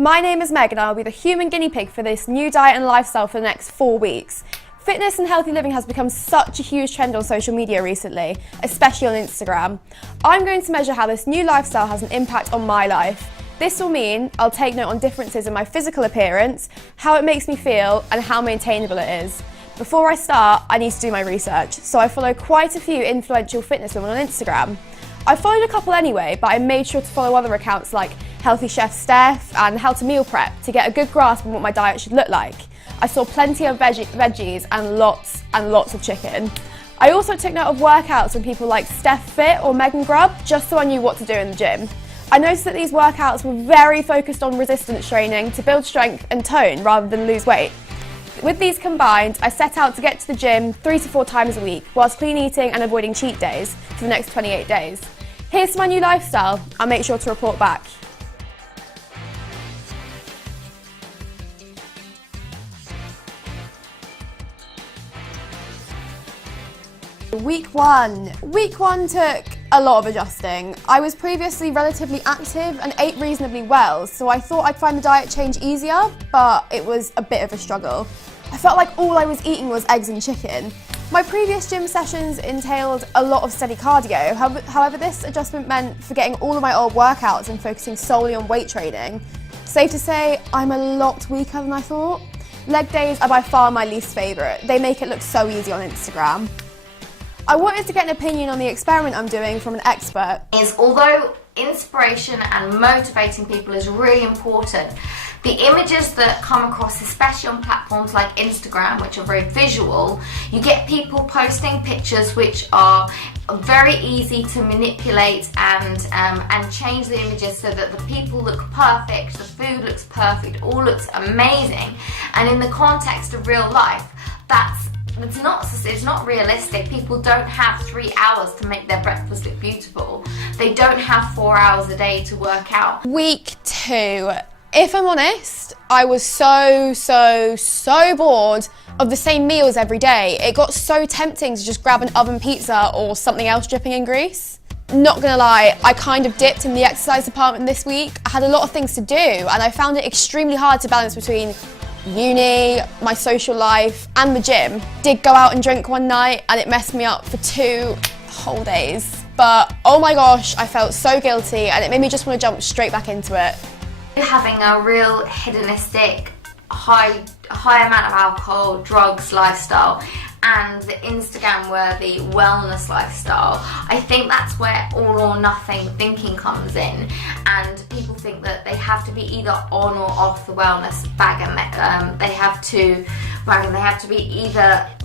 My name is Meg and I'll be the human guinea pig for this new diet and lifestyle for the next 4 weeks. Fitness and healthy living has become such a huge trend on social media recently, especially on Instagram. I'm going to measure how this new lifestyle has an impact on my life. This will mean I'll take note on differences in my physical appearance, how it makes me feel and how maintainable it is. Before I start, I need to do my research, so I follow quite a few influential fitness women on Instagram. I followed a couple anyway, but I made sure to follow other accounts like Healthy Chef Steph and How to Meal Prep to get a good grasp on what my diet should look like. I saw plenty of veggies and lots of chicken. I also took note of workouts from people like Steph Fit or Megan Grubb, just so I knew what to do in the gym. I noticed that these workouts were very focused on resistance training to build strength and tone rather than lose weight. With these combined, I set out to get to the gym 3 to 4 times a week whilst clean eating and avoiding cheat days for the next 28 days. Here's my new lifestyle. I'll make sure to report back. Week one took a lot of adjusting. I was previously relatively active and ate reasonably well, so I thought I'd find the diet change easier, but it was a bit of a struggle. I felt like all I was eating was eggs and chicken. My previous gym sessions entailed a lot of steady cardio, however this adjustment meant forgetting all of my old workouts and focusing solely on weight training. Safe to say, I'm a lot weaker than I thought. Leg days are by far my least favourite. They make it look so easy on Instagram. I wanted to get an opinion on the experiment I'm doing from an expert. Although inspiration and motivating people is really important, the images that come across, especially on platforms like Instagram, which are very visual, you get people posting pictures which are very easy to manipulate and change the images so that the people look perfect, the food looks perfect, all looks amazing. And in the context of real life, it's not realistic. People don't have 3 hours to make their breakfast look beautiful. They don't have 4 hours a day to work out. Week 2. If I'm honest, I was so bored of the same meals every day. It got so tempting to just grab an oven pizza or something else dripping in grease. Not gonna lie, I kind of dipped in the exercise department this week. I had a lot of things to do and I found it extremely hard to balance between uni, my social life and the gym. Did go out and drink one night and it messed me up for 2 whole days. But oh my gosh, I felt so guilty and it made me just want to jump straight back into it. Having a real hedonistic, high amount of alcohol, drugs lifestyle and the Instagram-worthy wellness lifestyle, I think that's where all or nothing thinking comes in, and people think that they have to be either on or off the wellness wagon. They have to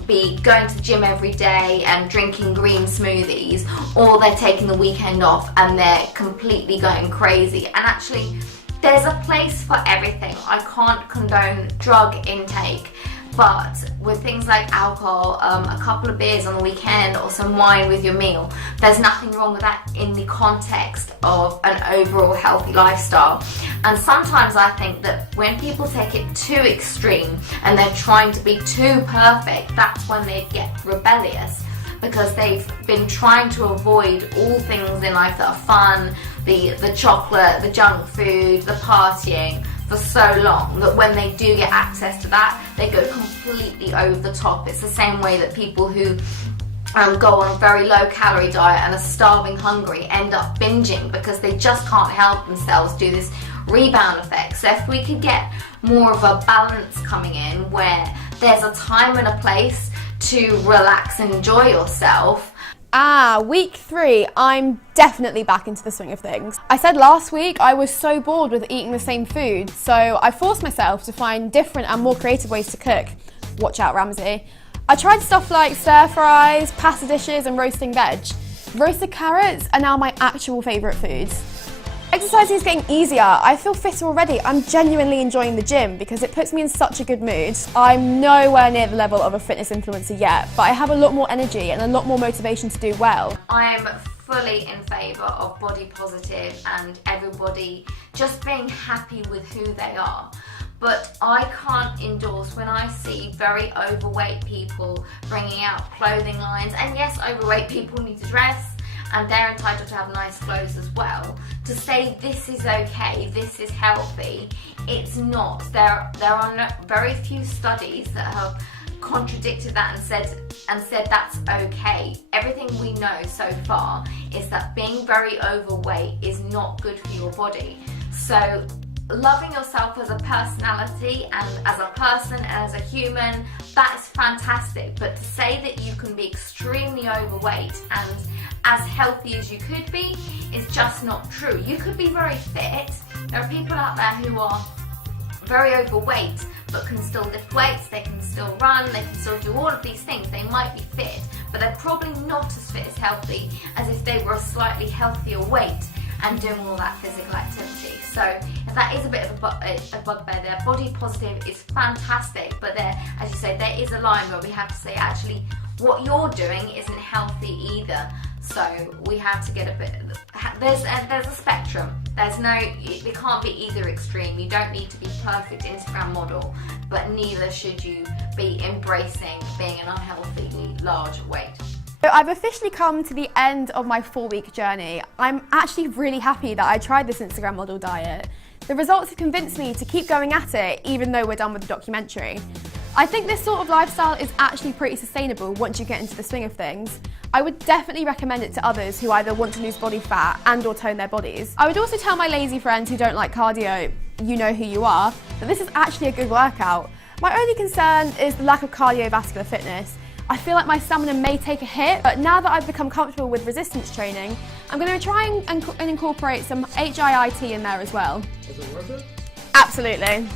be going to the gym every day and drinking green smoothies, or they're taking the weekend off and they're completely going crazy. And actually, there's a place for everything. I can't condone drug intake, but with things like alcohol, a couple of beers on the weekend or some wine with your meal, there's nothing wrong with that in the context of an overall healthy lifestyle. And sometimes I think that when people take it too extreme and they're trying to be too perfect, that's when they get rebellious, because they've been trying to avoid all things in life that are fun, the chocolate, the junk food, the partying for so long, that when they do get access to that, they go completely over the top. It's the same way that people who go on a very low calorie diet and are starving hungry end up binging because they just can't help themselves, do this rebound effect. So if we could get more of a balance coming in where there's a time and a place to relax and enjoy yourself. Week 3, I'm definitely back into the swing of things. I said last week I was so bored with eating the same food, so I forced myself to find different and more creative ways to cook. Watch out, Ramsay. I tried stuff like stir fries, pasta dishes and roasting veg. Roasted carrots are now my actual favourite foods. Exercising is getting easier. I feel fitter already. I'm genuinely enjoying the gym because it puts me in such a good mood. I'm nowhere near the level of a fitness influencer yet, but I have a lot more energy and a lot more motivation to do well. I'm fully in favour of body positive and everybody just being happy with who they are. But I can't endorse when I see very overweight people bringing out clothing lines. And yes, overweight people need to dress and they're entitled to have nice clothes as well. To say this is okay, this is healthy, it's not. There are very few studies that have contradicted that and said that's okay. Everything we know so far is that being very overweight is not good for your body. So loving yourself as a personality and as a person and as a human, that's fantastic. But to say that you can be extremely overweight and as healthy as you could be is just not true. You could be very fit. There are people out there who are very overweight but can still lift weights, they can still run, they can still do all of these things. They might be fit, but they're probably not as fit as healthy as if they were a slightly healthier weight and doing all that physical activity. So that is a bit of a bugbear there. Body positive is fantastic, but there, as you say, there is a line where we have to say actually what you're doing isn't healthy either. So we have to get a bit, there's a spectrum. It can't be either extreme. You don't need to be perfect Instagram model, but neither should you be embracing being an unhealthy large weight. So I've officially come to the end of my 4-week journey. I'm actually really happy that I tried this Instagram model diet. The results have convinced me to keep going at it even though we're done with the documentary. I think this sort of lifestyle is actually pretty sustainable once you get into the swing of things. I would definitely recommend it to others who either want to lose body fat and or tone their bodies. I would also tell my lazy friends who don't like cardio, you know who you are, that this is actually a good workout. My only concern is the lack of cardiovascular fitness. I feel like my stamina may take a hit, but now that I've become comfortable with resistance training, I'm going to try and incorporate some HIIT in there as well. Is it worth it? Absolutely.